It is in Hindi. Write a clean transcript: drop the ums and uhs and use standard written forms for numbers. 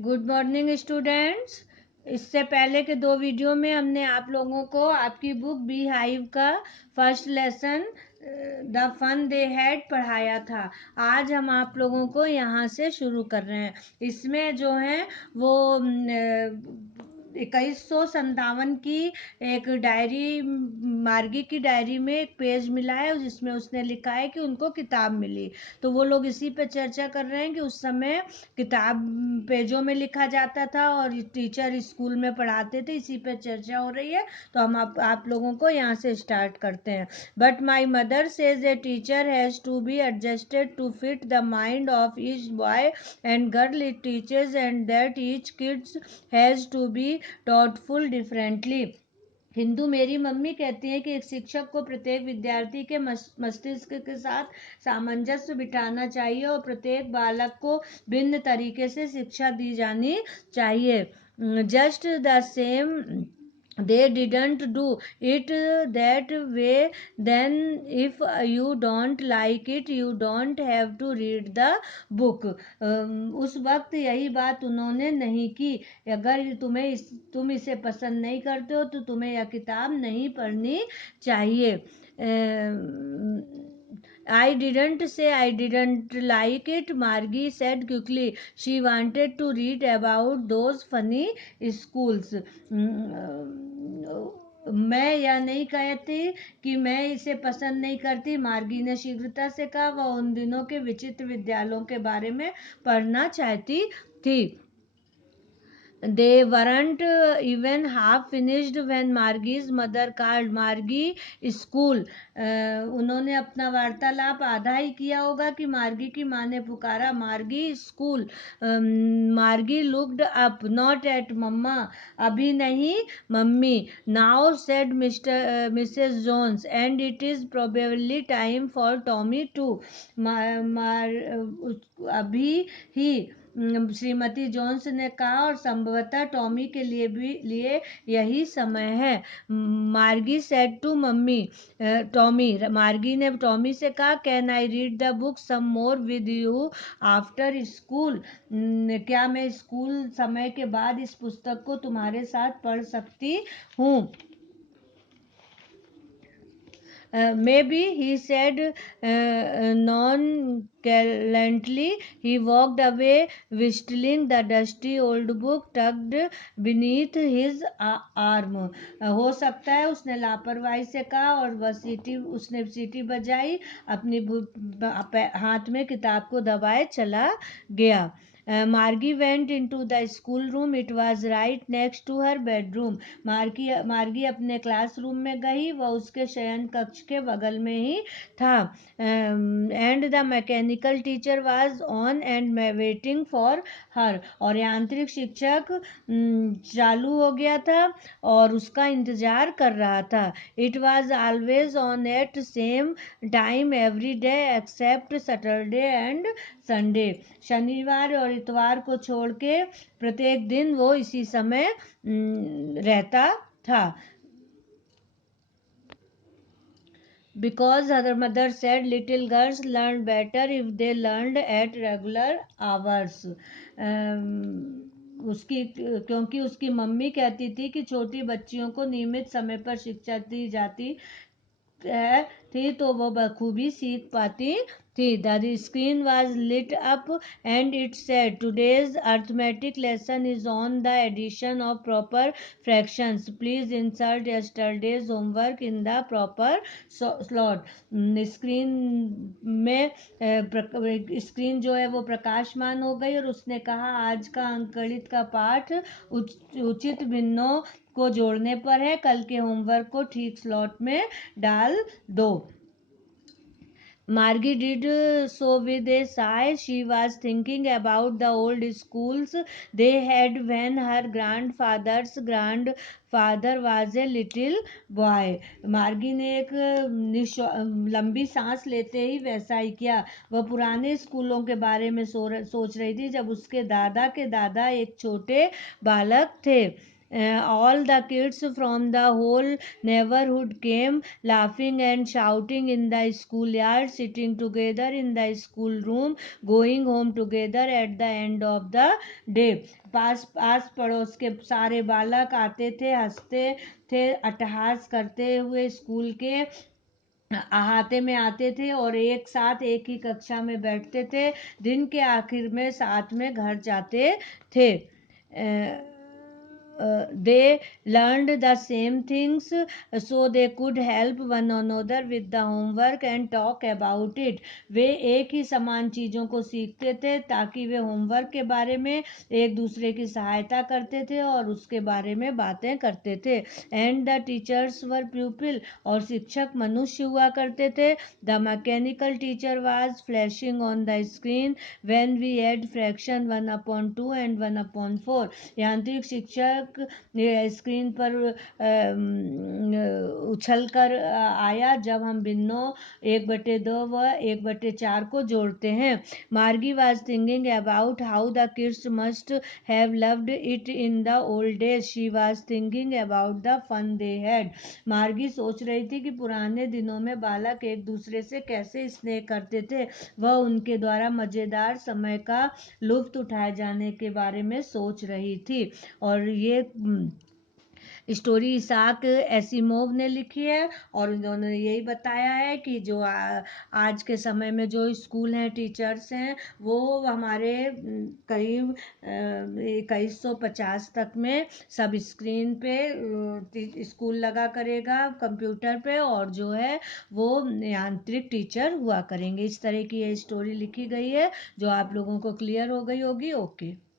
Good morning students. इससे पहले के 2 वीडियो में हमने आप लोगों को आपकी बुक बी हाइव का first lesson the fun they had पढ़ाया था। आज हम आप लोगों को यहाँ से शुरू कर रहे हैं। इसमें जो है वो 2157 की एक डायरी, मार्गी की डायरी में एक पेज मिला है जिसमें उसने लिखा है कि उनको किताब मिली। तो वो लोग इसी पे चर्चा कर रहे हैं कि उस समय किताब पेजों में लिखा जाता था और टीचर स्कूल में पढ़ाते थे। इसी पे चर्चा हो रही है, तो हम आप लोगों को यहाँ से स्टार्ट करते हैं। But my mother says a teacher has to be adjusted to fit the mind of each boy and girl it teachers and that each kids has to be thoughtful differently. हिंदू मेरी मम्मी कहती है कि एक शिक्षक को प्रत्येक विद्यार्थी के मस्तिष्क के साथ सामंजस्य बिठाना चाहिए और प्रत्येक बालक को भिन्न तरीके से शिक्षा दी जानी चाहिए। Just the same they didn't do it that way, then if you don't like it you don't have to read the book. उस वक्त यही बात उन्होंने नहीं की। अगर तुम इसे पसंद नहीं करते हो तो तुम्हें यह किताब नहीं पढ़नी चाहिए। I didn't say I didn't like it, Margie said quickly. She wanted to read about those funny schools. मैं यह नहीं कहती कि मैं इसे पसंद नहीं करती, मार्गी ने शीघ्रता से कहा। वह उन दिनों के विचित्र विद्यालयों के बारे में पढ़ना चाहती थी। They weren't even half finished when Margie's mother called. Margie school. उन्होंने अपना वार्तालाप आधा ही किया होगा कि मार्गी की माँ ने पुकारा, Margie school. Margie looked up, not at mamma, अभी नहीं mummy. Now said Mrs Jones, and it is probably time for Tommy too. अभी ही श्रीमती जोन्स ने कहा, और संभवतः टॉमी के लिए यही समय है। मार्गी सेड टू मम्मी, टॉमी, मार्गी ने टॉमी से कहा, can I read the book some more with you after school? क्या मैं स्कूल समय के बाद इस पुस्तक को तुम्हारे साथ पढ़ सकती हूँ? Maybe, he said nonchalantly. He walked away, whistling, the dusty old book tucked beneath his arm. हो सकता है, उसने लापरवाही से कहा, और उसने सीटी बजाई, अपनी हाथ में किताब को दबाए चला गया। Margie went into the school room. It was right next to her bedroom. मार्गी अपने क्लासरूम में गई, वह उसके शयन कक्ष के बगल में ही था। And the mechanical teacher was on and waiting for her, और यांत्रिक शिक्षक चालू हो गया था और उसका इंतजार कर रहा था। It was always on at same time every day except Saturday and Sunday. शनिवार और इतवार को छोड़ के प्रत्येक दिन वो इसी समय रहता था। Because her mother said little girls learn better if they learned at regular hours. क्योंकि उसकी मम्मी कहती थी कि छोटी बच्चियों को नियमित समय पर शिक्षा दी जाती थी तो वो बखूबी सीख पाती थी। The screen was lit up and it said, today's arithmetic lesson is on the addition of proper fractions. Please insert yesterday's homework in the proper slot. Screen जो है वो प्रकाशमान हो गई और उसने कहा, आज का अंकगणित का पाठ उचित भिन्नों को जोड़ने पर है, कल के होमवर्क को ठीक स्लॉट में डाल दो। Margie did so with a sigh. She was thinking about the old schools they had when her grandfather's grandfather was a little boy. मार्गी ने एक लंबी सांस लेते ही वैसा ही किया। वह पुराने स्कूलों के बारे में सोच रही थी जब उसके दादा के दादा एक छोटे बालक थे। All the kids from the whole neighborhood came laughing and shouting in the schoolyard, sitting together in the schoolroom, going home together at the end of the day. पास आस पड़ोस के सारे बालक आते थे, हंसते थे, अट्टहास करते हुए स्कूल के अहाते में आते थे और एक साथ एक ही कक्षा में बैठते थे। दिन के आखिर में साथ में घर जाते थे। They learned the same things, so they could help one another with the homework and talk about it. वे एक ही समान चीज़ों को सीखते थे ताकि वे होमवर्क के बारे में एक दूसरे की सहायता करते थे और उसके बारे में बातें करते थे। And the teachers were pupil, और शिक्षक मनुष्य हुआ करते थे। The mechanical teacher was flashing on the screen when we add fraction 1/2 and 1/4। यांत्रिक शिक्षक स्क्रीन पर उछल कर आया जब हम भिन्नों 1/2 व 1/4 को जोड़ते हैं। Margie was thinking about how the kids must have loved it in the old days. She was thinking about the fun they had. Margie सोच रही थी कि पुराने दिनों में बालक एक दूसरे से कैसे स्नेह करते थे। वह उनके द्वारा मज़ेदार समय का लुफ्त उठाए जाने के बारे में सोच रही थी। और ये स्टोरी इसाक एसिमोव ने लिखी है और उन्होंने यही बताया है कि जो आज के समय में जो स्कूल हैं, टीचर्स हैं, वो हमारे करीब 2150 तक में सब स्क्रीन पे स्कूल लगा करेगा कंप्यूटर पे, और जो है वो यांत्रिक टीचर हुआ करेंगे। इस तरह की ये स्टोरी लिखी गई है जो आप लोगों को क्लियर हो गई होगी। ओके।